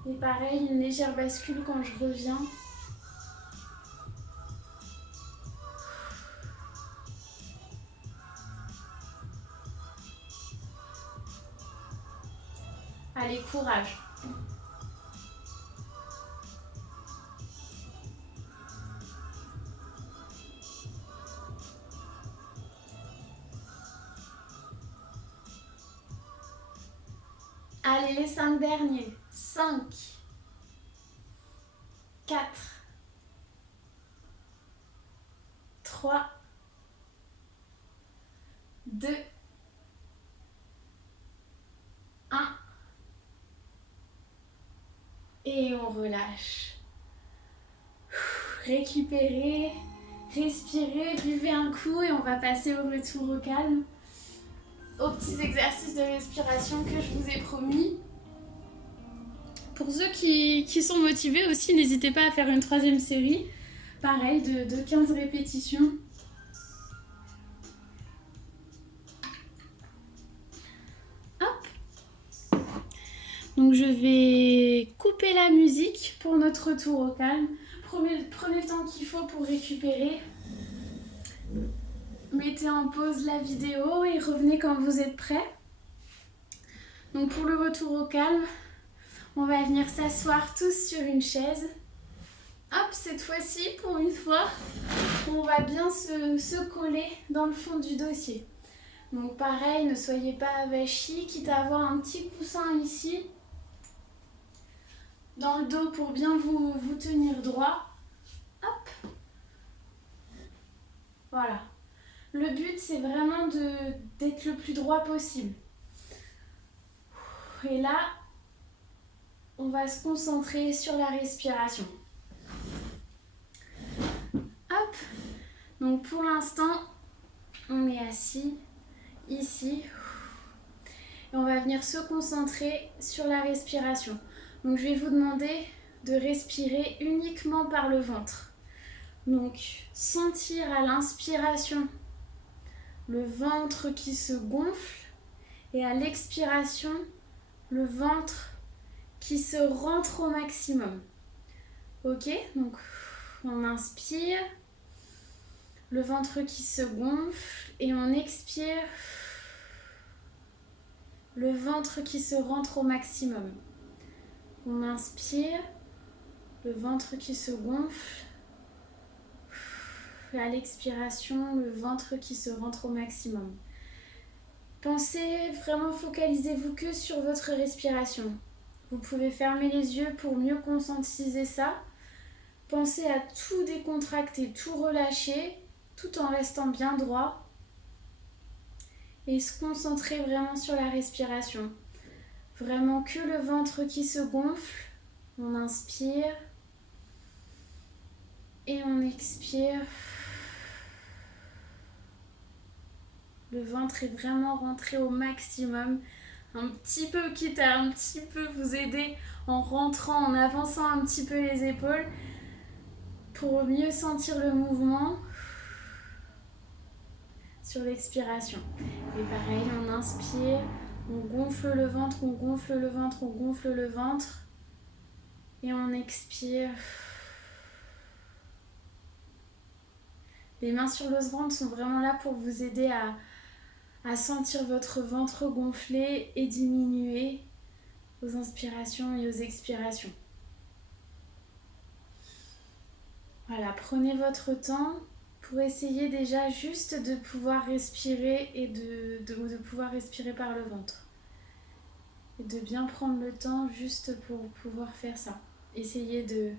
Et pareil, une légère bascule quand je reviens. courage. Allez, les 5 derniers. 5, 4, 3, 2, 1. Et on relâche. Récupérez, respirez, buvez un coup et on va passer au retour au calme. Aux petits exercices de respiration que je vous ai promis. Pour ceux qui sont motivés aussi, n'hésitez pas à faire une 3e série. Pareil, de 15 répétitions. Hop. Donc je vais couper la musique pour notre retour au calme. Prenez le temps qu'il faut pour récupérer. Mettez en pause la vidéo et revenez quand vous êtes prêts. Donc pour le retour au calme, on va venir s'asseoir tous sur une chaise. Hop, cette fois-ci, pour une fois, on va bien se coller dans le fond du dossier. Donc pareil, ne soyez pas avachis, quitte à avoir un petit coussin ici, dans le dos pour bien vous tenir droit. Hop. Voilà. Le but, c'est vraiment d'être le plus droit possible. Et là, on va se concentrer sur la respiration. Hop. Donc pour l'instant, on est assis ici. Et on va venir se concentrer sur la respiration. Donc je vais vous demander de respirer uniquement par le ventre. Donc sentir à l'inspiration le ventre qui se gonfle et à l'expiration le ventre qui se rentre au maximum. Ok, donc on inspire, le ventre qui se gonfle et on expire, le ventre qui se rentre au maximum. On inspire, le ventre qui se gonfle, et à l'expiration, le ventre qui se rentre au maximum. Pensez, vraiment focalisez-vous que sur votre respiration. Vous pouvez fermer les yeux pour mieux conscientiser ça. Pensez à tout décontracter, tout relâcher, tout en restant bien droit. Et se concentrer vraiment sur la respiration. Vraiment que le ventre qui se gonfle. On inspire. Et on expire. Le ventre est vraiment rentré au maximum. Un petit peu, quitte à un petit peu vous aider en rentrant, en avançant un petit peu les épaules pour mieux sentir le mouvement sur l'expiration. Et pareil, on inspire, on gonfle le ventre, on gonfle le ventre, on gonfle le ventre et on expire. Les mains sur le ventre sont vraiment là pour vous aider à sentir votre ventre gonfler et diminuer aux inspirations et aux expirations. Voilà, prenez votre temps pour essayer déjà juste de pouvoir respirer et de pouvoir respirer par le ventre. Et de bien prendre le temps juste pour pouvoir faire ça. Essayez de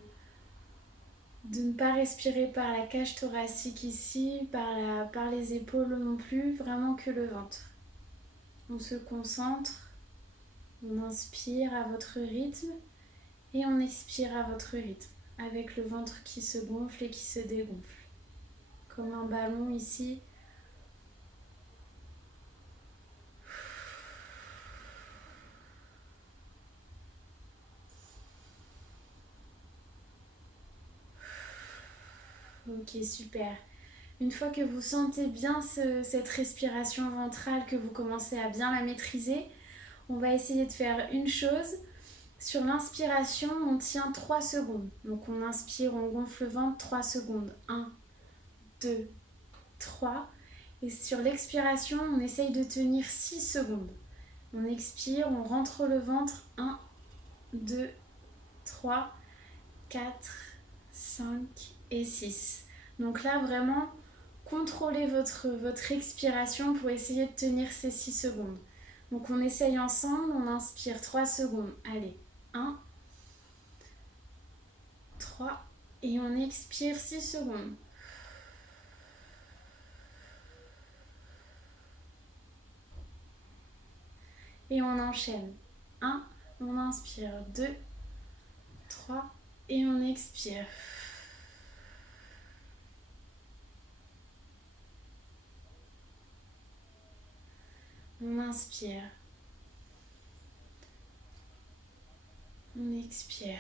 ne pas respirer par la cage thoracique ici, par les épaules non plus, vraiment que le ventre. On se concentre, on inspire à votre rythme et on expire à votre rythme, avec le ventre qui se gonfle et qui se dégonfle. Comme un ballon ici. Ok, super. Une fois que vous sentez bien cette respiration ventrale, que vous commencez à bien la maîtriser, on va essayer de faire une chose. Sur l'inspiration, on tient 3 secondes. Donc on inspire, on gonfle le ventre 3 secondes. 1, 2, 3. Et sur l'expiration, on essaye de tenir 6 secondes. On expire, on rentre le ventre. 1, 2, 3, 4, 5 et 6. Donc là, vraiment, contrôlez votre expiration pour essayer de tenir ces 6 secondes. Donc on essaye ensemble, on inspire 3 secondes. Allez, 1, 3 et on expire 6 secondes. Et on enchaîne. 1, on inspire. 2, 3 et on expire. On inspire. On expire.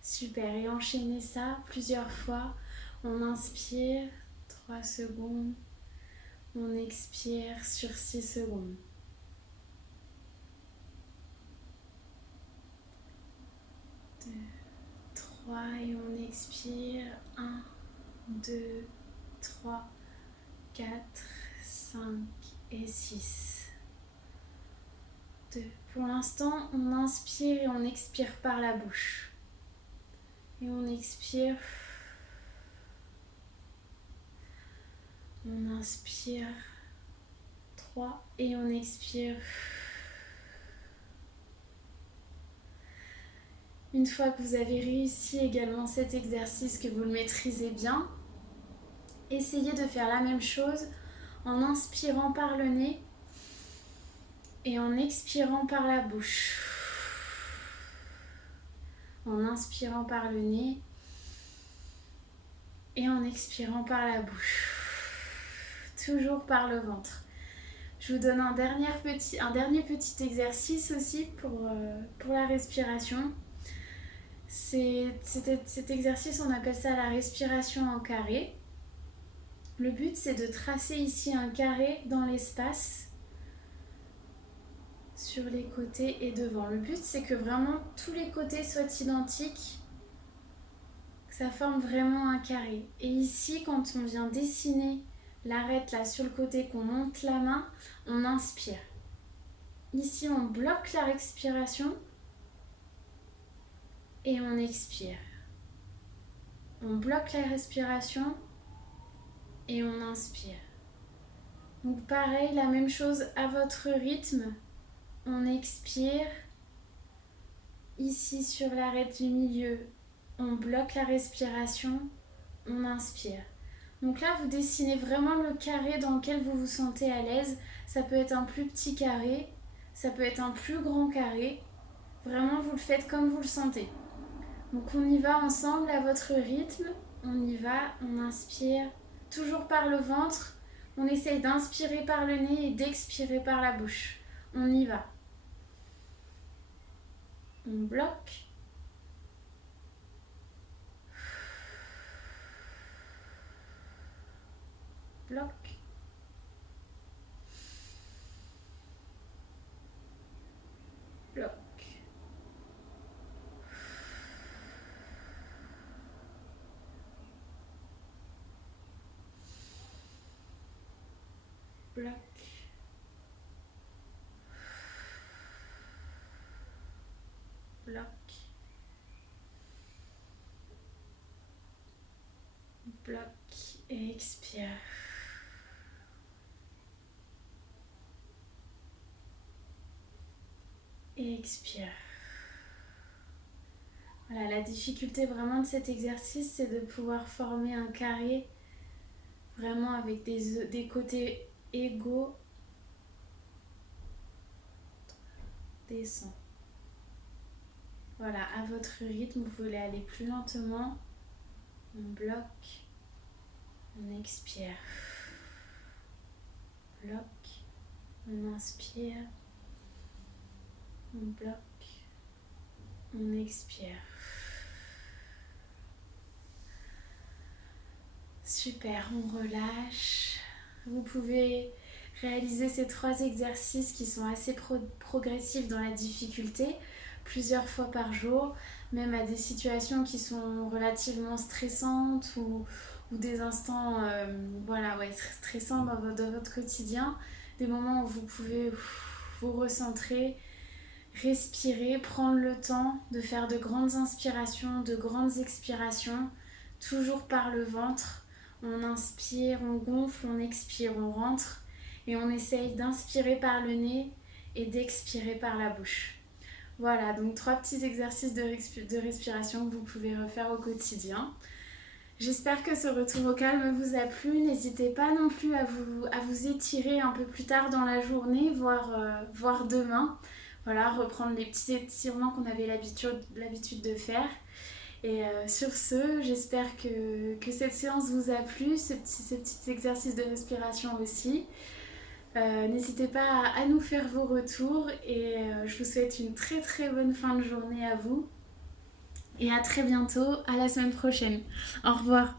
Super, et enchaînez ça plusieurs fois. On inspire 3 secondes. On expire sur 6 secondes. 2, 3 et on expire. 1, 2, 3, 4, 5 et 6. 2. Pour l'instant, on inspire et on expire par la bouche. Et on expire. On inspire. 3 et on expire. Une fois que vous avez réussi également cet exercice, que vous le maîtrisez bien, essayez de faire la même chose en inspirant par le nez et en expirant par la bouche. En inspirant par le nez et en expirant par la bouche. Toujours par le ventre. Je vous donne un dernier petit exercice aussi pour la respiration. Cet exercice, on appelle ça la respiration en carré. Le but, c'est de tracer ici un carré dans l'espace, sur les côtés et devant. Le but, c'est que vraiment tous les côtés soient identiques, que ça forme vraiment un carré. Et ici, quand on vient dessiner l'arête là sur le côté, qu'on monte la main, on inspire. Ici, on bloque la respiration et on expire. On bloque la respiration et on inspire. Donc pareil, la même chose à votre rythme. On expire. Ici sur l'arête du milieu, on bloque la respiration, on inspire. Donc là, vous dessinez vraiment le carré dans lequel vous vous sentez à l'aise. Ça peut être un plus petit carré, ça peut être un plus grand carré. Vraiment, vous le faites comme vous le sentez. Donc on y va ensemble à votre rythme. On y va, on inspire, toujours par le ventre. On essaye d'inspirer par le nez et d'expirer par la bouche. On y va. On bloque. Bloque. Bloque. Bloque. Bloque. Bloque et expire. Et expire. Voilà, la difficulté vraiment de cet exercice, c'est de pouvoir former un carré vraiment avec des côtés égaux. Descend. Voilà, à votre rythme, vous voulez aller plus lentement. On bloque, on expire. Bloque, on inspire. On bloque, on expire. Super, on relâche. Vous pouvez réaliser ces 3 exercices qui sont assez progressifs dans la difficulté, plusieurs fois par jour, même à des situations qui sont relativement stressantes ou ou des instants voilà, ouais, stressants dans votre quotidien, des moments où vous pouvez vous recentrer, respirer, prendre le temps de faire de grandes inspirations, de grandes expirations, toujours par le ventre. On inspire, on gonfle, on expire, on rentre et on essaye d'inspirer par le nez et d'expirer par la bouche. Voilà, donc 3 petits exercices de respiration que vous pouvez refaire au quotidien. J'espère que ce retour au calme vous a plu. N'hésitez pas non plus à vous étirer un peu plus tard dans la journée, voire demain. Voilà, reprendre les petits étirements qu'on avait l'habitude de faire. Et sur ce, j'espère que cette séance vous a plu, ces petits exercices de respiration aussi. N'hésitez pas à nous faire vos retours et je vous souhaite une très très bonne fin de journée à vous. Et à très bientôt, à la semaine prochaine. Au revoir.